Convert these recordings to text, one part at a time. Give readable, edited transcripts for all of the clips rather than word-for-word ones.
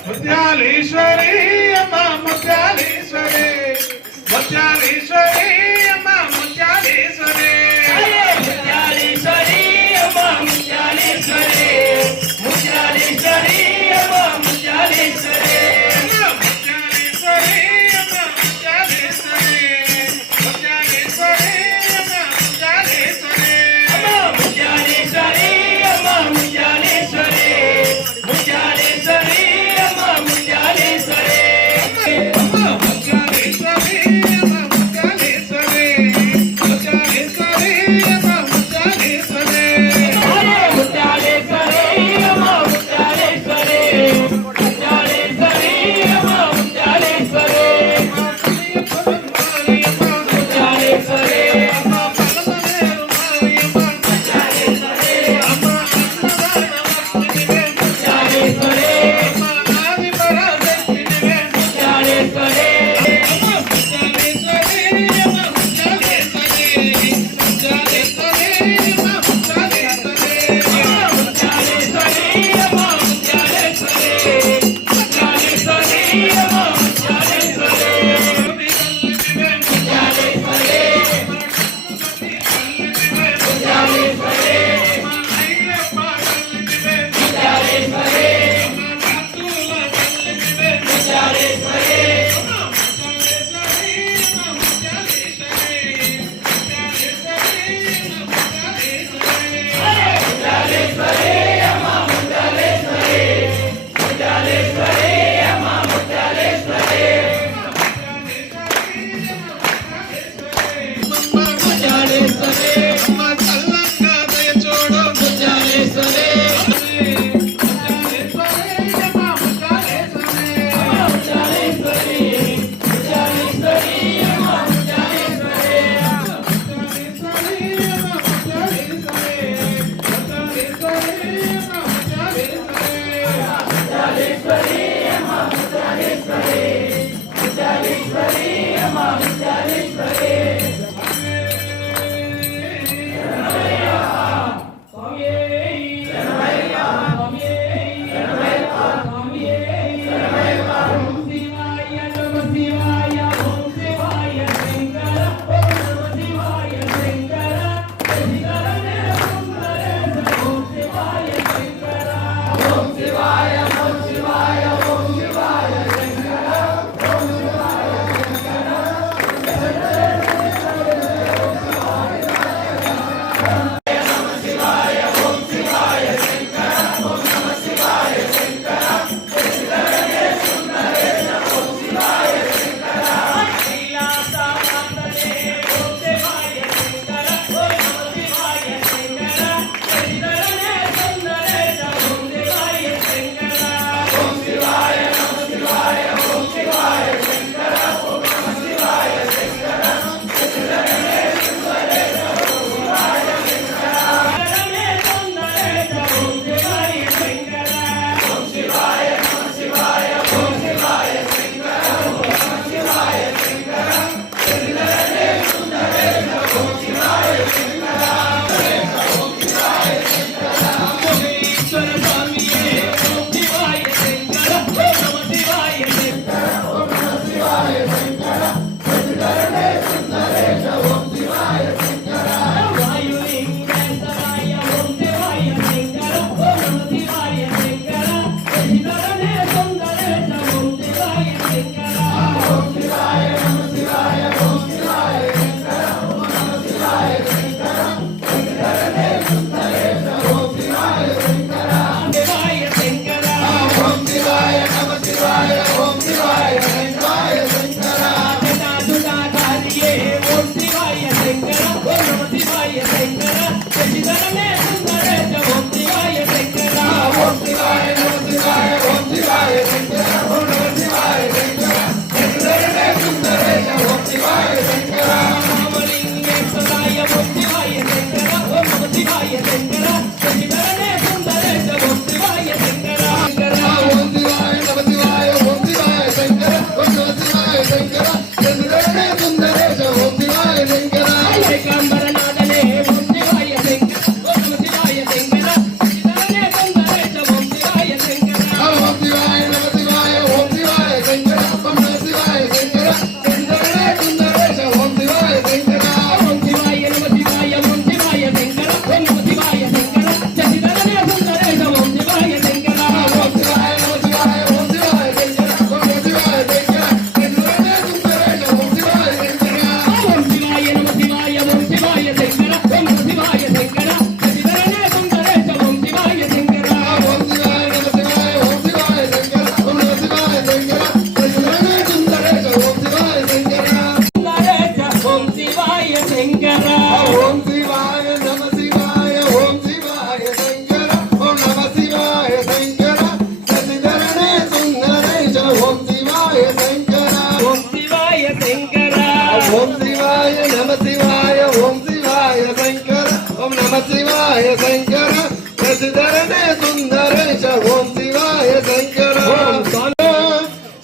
ముత్యాలేశ్వరి అమ్మ ముత్యాలేశ్వరి ముత్యాలేశ్వరి అమ్మ ముత్యాలేశ్వరి ముత్యాలేశ్వరి అమ్మ ముత్యాలేశ్వరి ముత్యాలేశ్వరి అమ్మ ముత్యాలేశ్వరి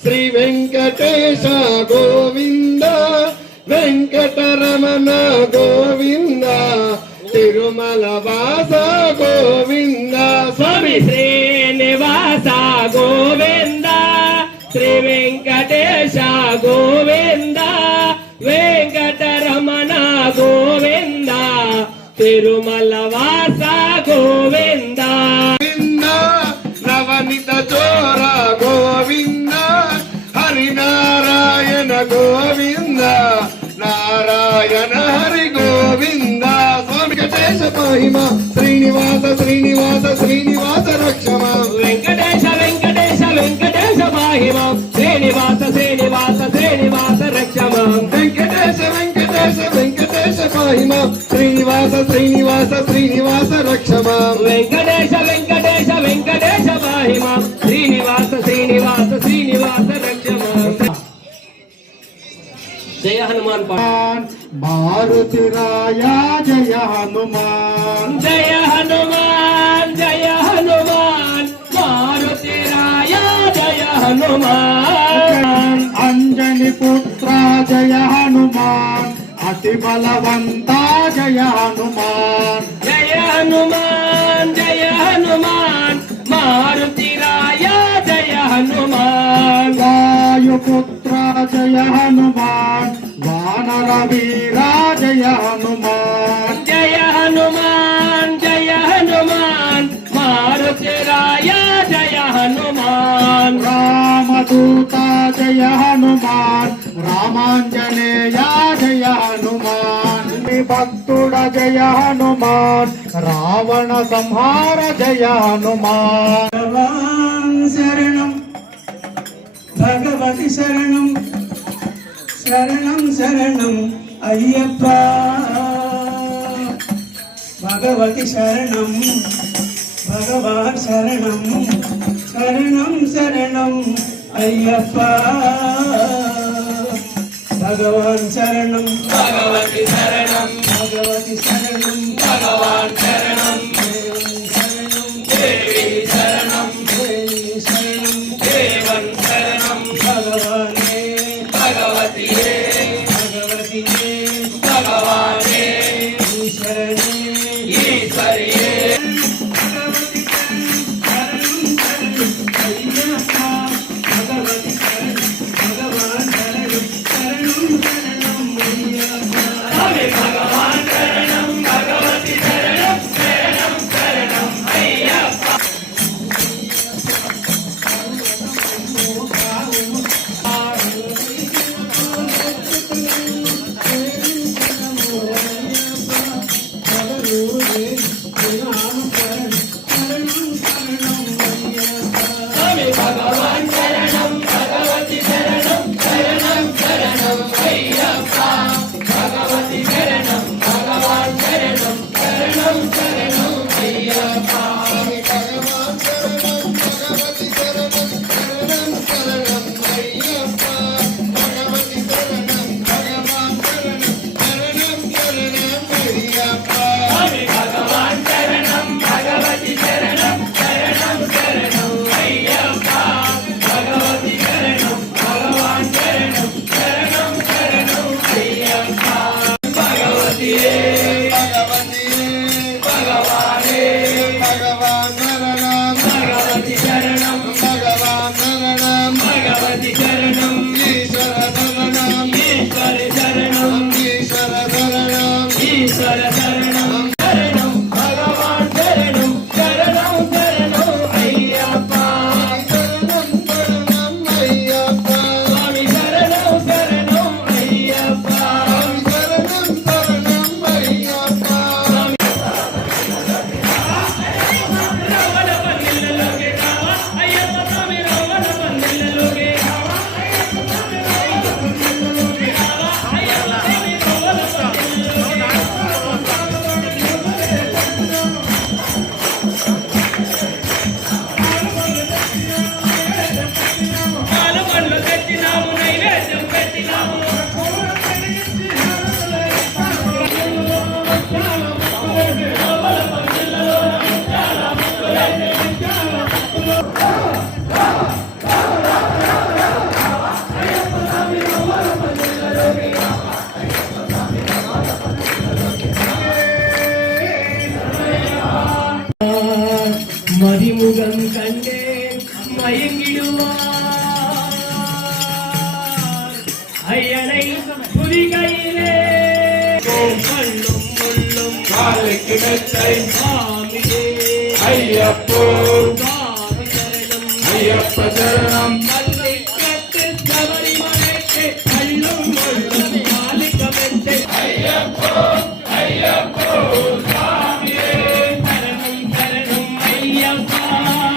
శ్రీ వెంకటేశ గోవింద వెంకటరమణ గోవింద తిరుమల వాస గోవింద స్వామి శ్రీనివాస గోవింద శ్రీ వెంకటేశ గోవింద వెంకటరమణ గోవింద తిరుమల వాస గోవింద గోవింద నవనిత చోర గోవింద హరినారాయణ గోవింద నారాయణ హరి గోవింద స్వామి వెంకటేశ మహిమ శ్రీనివాస శ్రీనివాస శ్రీనివాస రక్షమ వెంకటేశ వెంకటేశ వెంకటేశ మహిమ శ్రీనివాస శ్రీనివాస శ్రీనివాస రక్షమ వెంకటేశ వెంకటేశ వెంకటేశ మహిమ శ్రీనివాస శ్రీనివాస శ్రీనివాస రక్షమ వెంకటేశ వెంకటేశ వెంకటేశ మహిమ శ్రీనివాస శ్రీనివాస శ్రీనివాస రక్షమ జయ హనుమాన్ మారుతి రాయా జయ హనుమాన్ జయ హనుమాన్ జయ హనుమాన్ మారుతి రాయ జయ హనుమాన్ అంజని పుత్ర జయ హనుమాన్ అతి బలవంత జయ హనుమాన్ జయ హనుమాన్ జయ హనుమాన్ మారుతి రాయ జయ హనుమాన్ వాయుపుత్ర జయ హనుమాన్ వానర వీరా జయ హనుమాన్ జయ హనుమాన్ జయ హనుమాన్ మారుతి రాయ జయ హనుమాన్ రామదూత జయ హనుమాన్ రామాంజనేయ జయ హనుమాన్ భక్తుడ జయ హనుమాన్ రావణ సంహార జయ హనుమాన్ భగవాన్ శరణం భగవతి శరణం శరణం శరణం అయ్యప్ప భగవతి శరణం భగవాన్ శరణం శరణం శరణం అయ్యప్ప భగవాన్ శరణం భగవతి శరణం భగవతి శరణం భగవాన్ శరణం శరణం దేవి శరణం దేవి శరణం దేవన్ శరణం భగవానే భగవతియే భగవతియే భగవానే ఈశ్వరనే ఈశ్వరియే భగవతి శరణం శరణం అయ్యప్ప భగవతి శరణం భగవాన్ శరణం శరణం శరణం అయ్యప్ప స్వామి భగవాన్ శరణం భగవతి శరణం శరణం శరణం అయ్యప్ప స్వామి భగవాన్ శరణం భగవతి శరణం శరణం శరణం అయ్యప్ప భగవతి శరణం భగవాన్ శరణం శరణం శరణం అయ్యప్ప స్వామి భగవాన్ శరణం భగవతి శరణం శరణం శరణం అయ్యప్ప భగవతి శరణం భగవాన్ శరణం శరణం శరణం అయ్యప్ప భగవతియే భగవానే భగవతి శరణం భగవతి శరణం ఈశ్వరి శరణం ఈశ్వర శరణం శరణం భగవాన్ శరణం శరణం శరణం అయ్యప్ప స్వామి శరణం శరణం అయ్యప్ప రావణ పందిళ్ళలోకి రావా అయ్యప్ప స్వామి రావణ పందిళ్ళలోకి రావా காலுக்கு மெத்தை சுவாமியே ஐயப்போ சுவாமி சரணம் ஐயப்ப சரணம் மல்லை கட்டு சபரிமலைக்கு அள்ளும் கொள்ளும் மாலிகமெத்தை ஐயப்போ ஐயப்போ சுவாமியே சரணம் சரணம் ஐயப்பா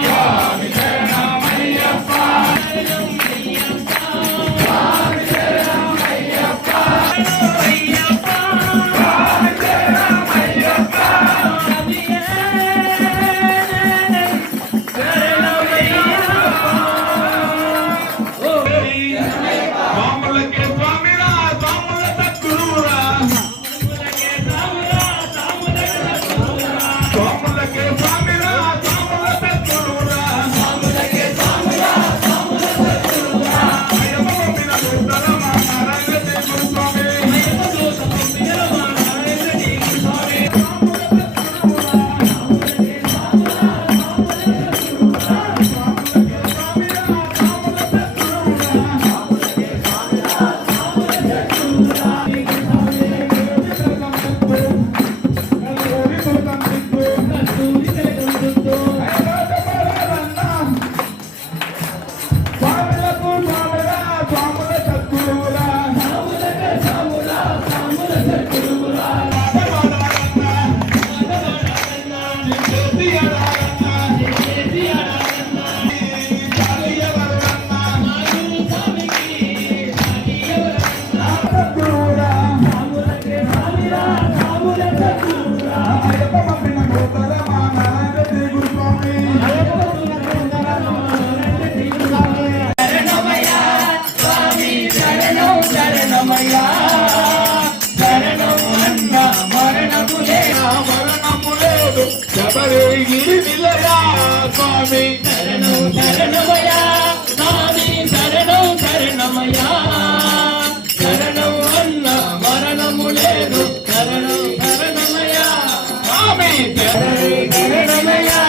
சுவாமி சரணம் ஐயப்பா சரணம் ஐயப்பா சுவாமி சரணம் ஐயப்பா ஐயப்பா சுவாமி சரணம் ஐயப்பா స్వాములకే స్వామిరా స్వాముల సద్గురువురా స్వాములకే స్వామిరా స్వాముల సద్గురువురా అయ్యప్ప పంపిన దూతరమా నారాయణ గురుస్వామి స్వాములకు స్వామిరా స్వాముల సద్గురువురా అయ్యప్ప పంపిన దూతరమా నారాయణ గురుస్వామి శరణమయ్యా స్వామి శరణం శరణమయ్యా శరణం అన్న మరణము లేనా మరణము లేదు శబరిగిరి నిలయా స్వామి శరణం శరణమయ్యా స్వామి శరణం శరణమయ్యా శరణం అన్న మరణము లేదు శరణం శరణమయ్యా స్వామి శరణమయ్యా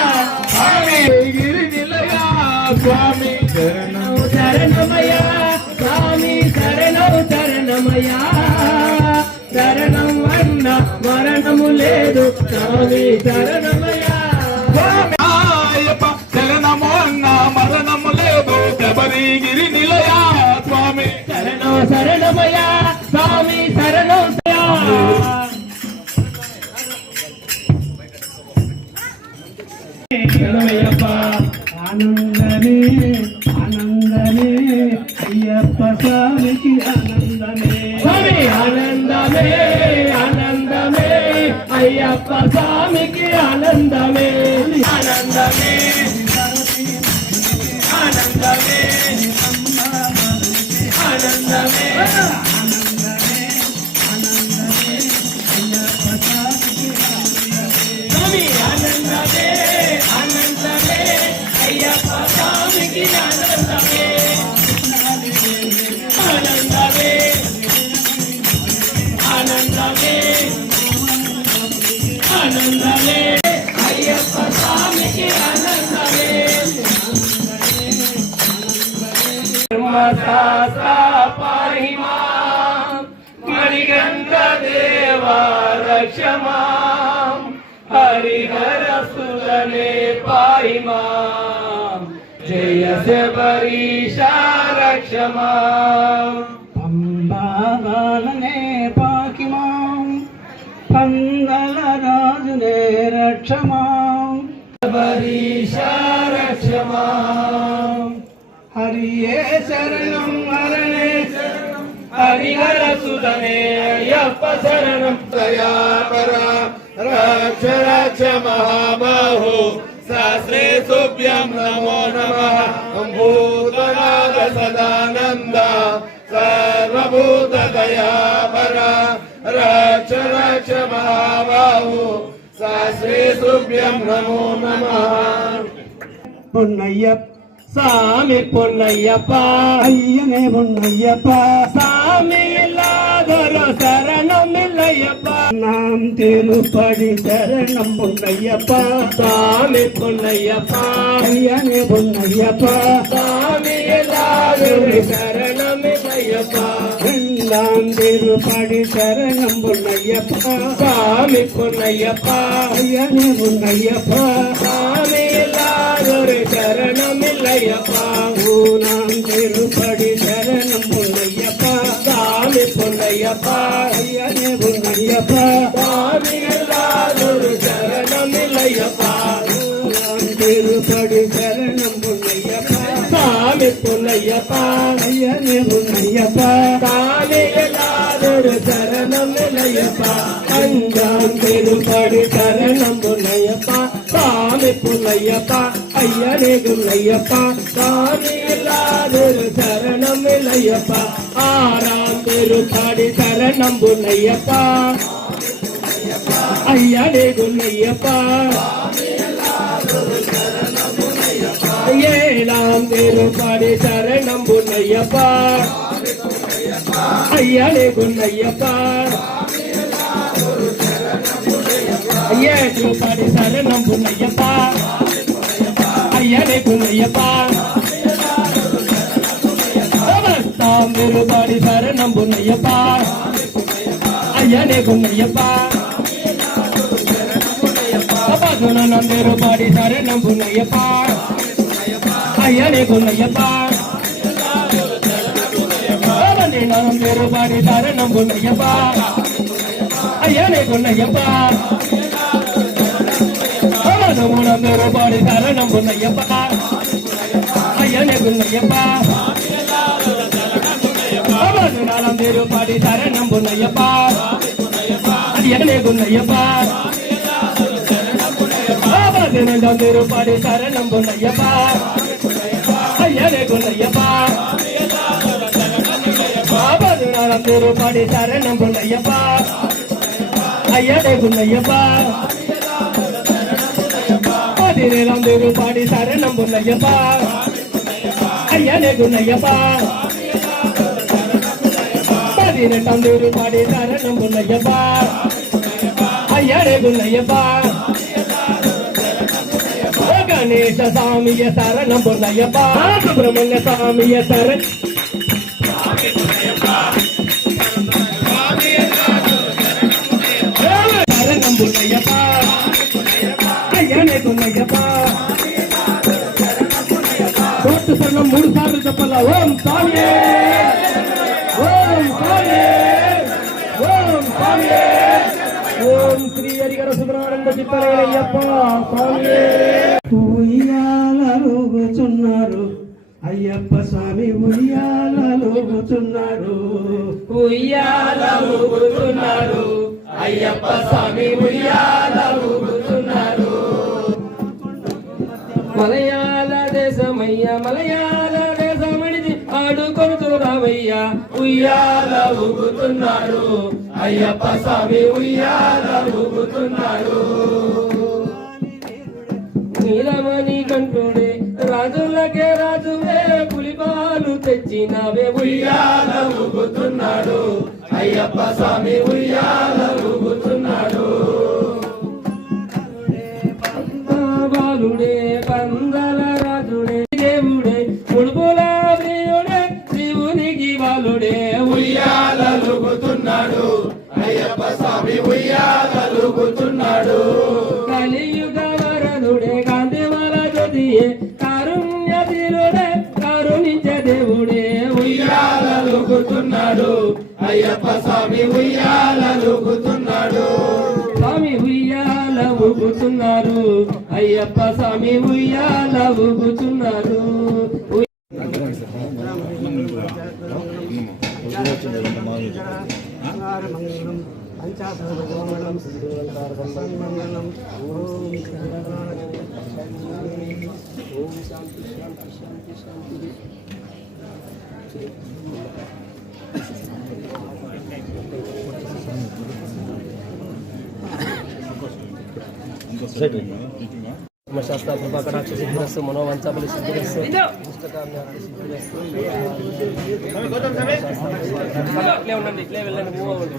స్వామి గిరి నిలయా స్వామి శరణం శరణమయ్యా స్వామి శరణం శరణమయ్యా శరణం అన్న మరణము లేదు స్వామి శరణమయ్యా స్వామి అయ్యప్ప శరణము అన్న మరణము లేదు శబరిగిరి నిలయా స్వామి శరణం శరణమయ్యా స్వామి శరణం శరణమయ్యప్ప ఆనందమే ఆనందమే అయ్యప్ప స్వామికి ఆనందమే స్వామి ఆనందమే ఆనందమే అయ్యప్ప స్వామికి ఆనందమే ఆనందమే ఆనందమే ఆనందమే స్వామి ఆనందమే ఆనందమే అయ్యప్ప స్వామికి ఆనందమే ఆనందమే ఆనందమే ఆనందమే అయ్యప్ప స్వామికి ఆనందమే ధర్మశాస్త్ర పాహిమా మణికంఠ దేవా రక్షమా హరిహర సురనే పాహిమా జయ శబరీష రక్షమా పంబాలనే పాకిమాం పందల రాజునే రక్షమాం శబరీష రక్షమా హరియే శరణం హరణే శరణం హరిహర సురనే అయ్యప్ప శరణం దయాపరా రక్ష రక్ష మహాబాహో శాస్త్రే సుభ్యం నమో నమః భూతనాథ సదానంద సర్వభూత దయాపరా రక్ష రక్ష మహాబాహో శాస్త్రే సుభ్యం నమో నమః పొన్నయ్యప్ప சாமி பொன்னையப்பா ஐயனே பொன்னய்யப்பா சாமி இல்லாதொரு சரணம் இல்லையப்பா நாம் திருப்படி சரணம் பொன்னையப்பா சாமி பொன்னையப்பா ஐயனே பொன்னய்யப்பா சாமி இல்லாதொரு சரணம் இல்லையப்பா எல்லாம் திருப்படி சரணம் பொன்னையப்பா சுவாமி பொன்னையப்பா ஐயனே பொன்னையப்பா சாமி இல்லாதொரு சரணம் இல்லையப்பா ஊனாம் திருப்படி சரணம் பொன்னையப்பா சாமி பொன்னையப்பா ஐயனே பொன்னையப்பா சாமி இல்லாதொரு சரணம் இல்லையப்பா ஊனாம் திருப்படி சரணம் பொன்னையப்பா சாமி பொன்னையப்பா ஐயனே பொன்னையப்பா சாமி இல்லாதொரு சரணம் இல்லையப்பா அஞ்சாம் திருப்படி சரணம் பொன்னையப்பா சாமி பொன்னையப்பா ஐயனே பொன்னையப்பா சாமி இல்லாதொரு சரணம் இல்லையப்பா ஆறாம் திருப்படி சரணம் பொன்னையப்பா ஐயனே பொன்னையப்பா ஏழாம் திருப்படி சரணம் பொன்னையப்பா ஐயனே பொன்னையப்பா ஏழுபடி சரணம் பொன்னையப்பா ஐயனே பொன்னையப்பா பத்தாம் திருப்படி சரணம் பொன்னையப்பா ஐயனே பொன்னையப்பா பதினொன்றாம் திருப்படி சரணம் பொன்னையப்பா ஐயனே பொன்னையப்பா பன்னிரண்டாம் திருப்படி சரணம் பொன்னையப்பா ஐயனே பொன்னையப்பா பதிமூணாம் திருப்படி சரணம் பொன்னையப்பா ஐயனே பொன்னையப்பா பதினாலாம் திருப்படி சரணம் பொன்னையப்பா ஐயனே பொன்னையப்பா பதினைந்தாம் திருப்படி சரணம் பொன்னையப்பா ஐயனே பொன்னையப்பா பதினாறாம் திருப்படி சரணம் பொன்னையப்பா ஐயனே பொன்னையப்பா பதினேழாம் திருப்படி சரணம் பொன்னையப்பா ஐயனே பொன்னையப்பா பதினெட்டாம் திருப்படி சரணம் பொன்னையப்பா ஐயனே பொன்னையப்பா கணேச சாமிய சரணம் பொன்னையப்பா சுப்பிரமணிய சாமிய சரண் சரணம் பொன்னையப்பா ஐயனே பொன்னையப்பா கோட்டு சரணம் 3 சார்లు చెప్పాలా ఓం సామియే ఓం సామియే ఓం సామియే ఓం శ్రీ హరిహర సుబ్రహ్మణ్య చిత్తరయ్యప్ప స్వామియే ఉయ్యాలూగుచున్నారు అయ్యప్ప స్వామి ఉయ్యాలూగుచున్నారు ఉయ్యాల ఊగుతున్నారు అయ్యప్ప స్వామి ఉయ్యాల ఊగుతున్నారు మలయాళ దేశమయ్య మలయాళ దేశమణిది ఆడుకొడుతూ రావయ్య ఉయ్యాల ఊగుతున్నాడు అయ్యప్ప స్వామి ఉయ్యాల ఊగుతున్నాడు నీలమణి కంటుడే రాజులకే రాజువే పులిపాలు తెచ్చినవే ఉయ్యాల ఊగుతున్నాడు అయ్యప్ప స్వామి ఉయ్యాల ఊగుతున్నాడు బాలుడే పందల రాజుడే దేవుడే ముడుపుల ప్రియుడే శివునికి బాలుడే ఉయ్యాల ఊగుతున్నాడు అయ్యప్ప స్వామి ఉయ్యాల ఊగుతున్నాడు కలియుగ వరదుడే కాంతిమల జ్యోతియే కారుణ్య తీరుడే కరుణించే దేవుడే ఉయ్యాల ఊగుతున్నాడు అయ్యప్ప స్వామి ఉయ్యాల ఊగుతున్నాడు స్వామి ఉయ్యాల ఊగుతున్నారు అయ్యప్ప స్వామి ఉయ్యాల ఊగుతున్నారు మంగళం పంచాశమంగళం మంగళం ఓం శాంతి శాంతి శాంతి శాంతి శాస్త్ర కృపాకటాక్ష సిద్ధిరస్సు మనోవంచాబలి సిద్ధిరస్సు ఉండండి ఇట్లే వెళ్ళండి మూవ్ అవ్వండి